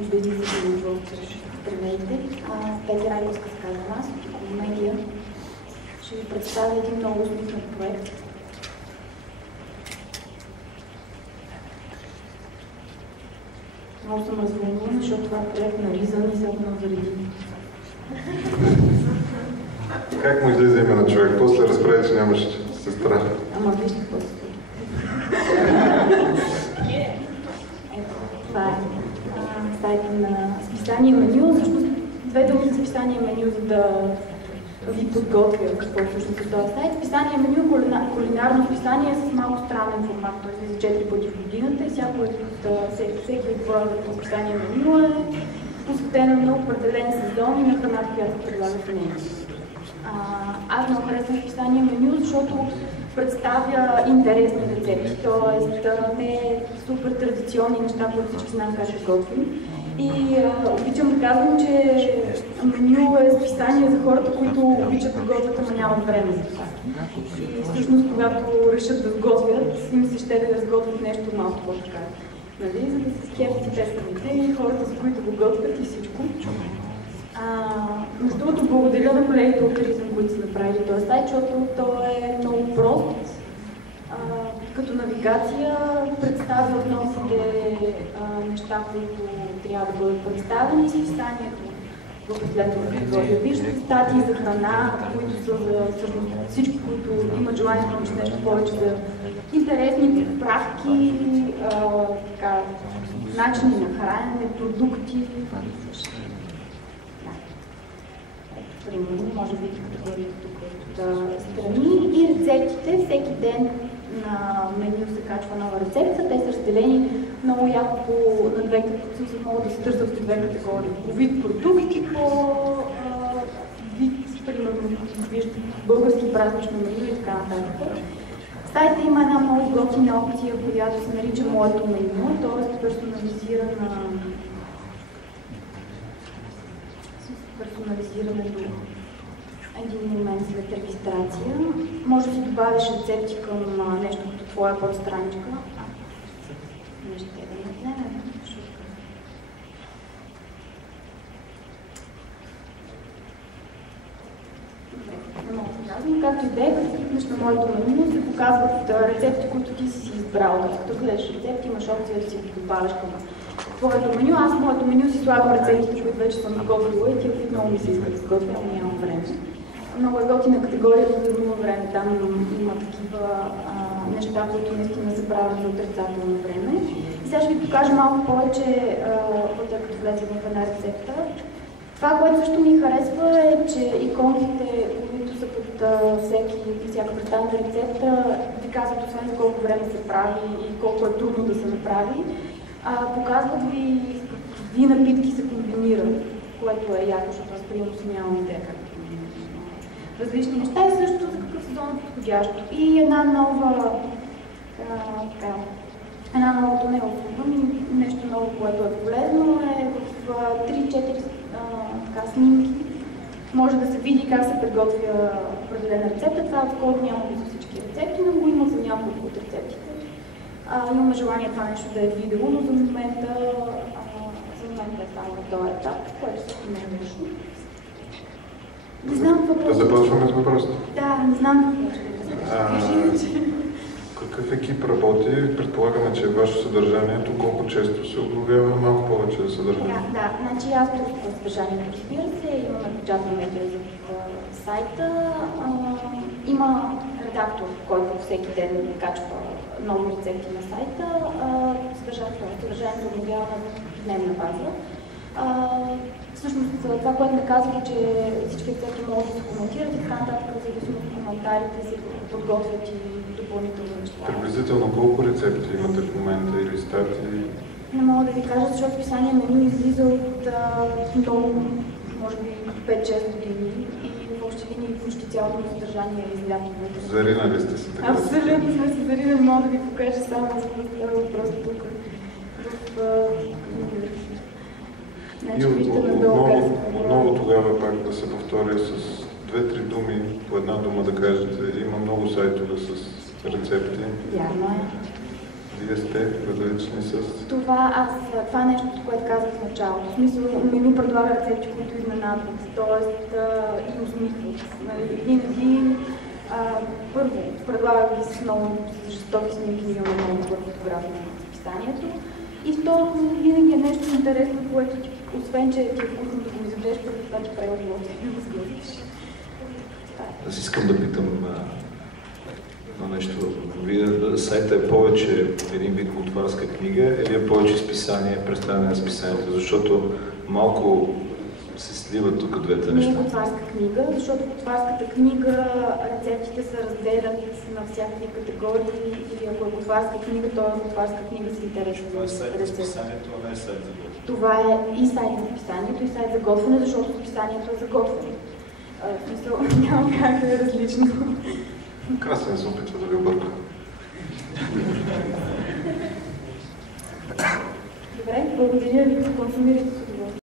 от бизнеса в здравейте. Петя Райковска се казвам аз, от Икономедия. Ще ви представя един много усмихнат проект. Много съм развълнувана, защото това е проект на Ризан и се отново заради. Как му излезе име на човек? После разправи, че нямаш сестра. Ама вижте какво се случва. Ето, това е сайта на списание Меню. Всъщност, две думи за списание Меню, за да ви подготвя какво всъщност е този сайт. Списание Меню е кулинарно списание с малко странен формат. Той излиза 4 пъти в годината и всеки от списание Меню е посветено на определен сезон и на храната, която предлага в нея. Аз много харесвам списание Меню, защото представя интересни рецепти, т.е. не супер традиционни неща, които всички знаем как да готвим. И обичам да казвам, че Меню е списание за хората, които обичат да готвят, ама нямат време за това. И всъщност, когато решат да сготвят, им се ще да разготвят нещо малко по-така. Нали? За да се скефти те самите и хората, за които го готвят и всичко. Между другото, благодаря на колегите от Ризан, които са направили този сайт, защото той е много прост. Като навигация представя относите неща, които трябва да бъдат представени. Списанието в последната категория. Виждате статии за храна, които са за всички, които имат желание да научат нещо повече за интересни поправки, начини на хранене, продукти. Примерно, може би категорията тук от страни и рецептите. Всеки ден на Меню се качва нова рецепта. Те са разделени много яко на две категории, могат да се търсят в две категории. По вид продукти, по вид, примерно, виждате, български празнично меню и така нататък. В сайта има една много готина опция, която се нарича Моето меню, т.е. персонализиране до един момент след регистрация. Може да си добавиш рецепти към нещо като твоя подстраничка. Не ще да не вземем. Не мога да казвам. Както и да е, като кликнеш на Моето меню, се показват рецепти, които ти си избрал. Като гледаш рецепти, имаш опция да си ги добавиш към твоето меню. Аз в моето меню си слагам рецептите, които вече съм изготвила и тия много ми се иска да изготвя, но нямам време. Много е готина категория, за да има време. Там има такива неща, които наистина се правят за отрицателно време. И сега ще ви покажа малко повече, като влезе в една рецепта. Това, което също ми харесва е, че иконките, които са под всяка представена рецепта, ви казват освен за колко време се прави и колко е трудно да се направи. Показват ви какви напитки се комбинират, което е яко, защото аз примерно си нямам идея как да комбинирам различни неща и също за какъв сезон е подходящо. И една нова, то не е услуга, нещо ново, което е полезно, е в 3-4 снимки може да се види как се приготвя определена рецепта. Това отскоро няма за всички рецепти, но го има за няколко от рецептите. Имаме желание това нещо да е видео, но за момента е само на този етап, което също не е лошо. Не знам какво да започваме с въпроса. Да, не знам какво ще Какъв екип работи? Предполагаме, че е ваше съдържанието. Колко често се обновява малко повече за съдържание? Да, значи авторско съдържанието, разбира се, имаме печатна медия за сайта. Има редактор, който всеки ден качва нови рецепти на сайта. Съдържанието обновява на дневна база. Всъщност това, което ме казва, че всички рецепти могат да се коментират и така нататък, в зависимост от коментарите се подготвят и допълнителни неща. Приблизително колко рецепти имате в момента или статии? Не мога да ви кажа, защото писание Меню излиза от много, може би 5-6 години и в общи линии почти цялото съдържание е излято вътре. Заринали сте се така? Абсолютно сме се заринали, мога да ви покажа само за да става въпрос тук. И отново тогава пак да се повторя с 2-3 думи, по една дума да кажете, има много сайтове с рецепти. Вярно е. Вие сте различни с... Това нещо, което казах в началото. В смисъл, меню предлага рецепти, които изненадват, т.е. и усмихват. Винаги първо предлага ви с много жестоки снимки, имаме много добър фотограф на списанието. И второто, винаги е нещо интересно, което ти, освен че ти е вкусно да го изядеш, преди това ти прави удоволствие да го сглъзиш. Аз искам да питам едно нещо. Вие сайта е повече един вид готварска книга или е повече списание, представяне на списанието? Защото малко се сливат тук двете неща. Не е готварска книга, защото в готварската книга рецептите се разделят на всякакви категории или ако е готварска книга, то е готварска книга с интересни Това е сайт за рецепти. списанието, а не е сайт за готване. Това е и сайт за списанието, и сайт за готване, защото списанието е за готване. В смисъл, няма как да е различно. Красен се опитва да ви обърка. Добре, благодаря ви, консумирайте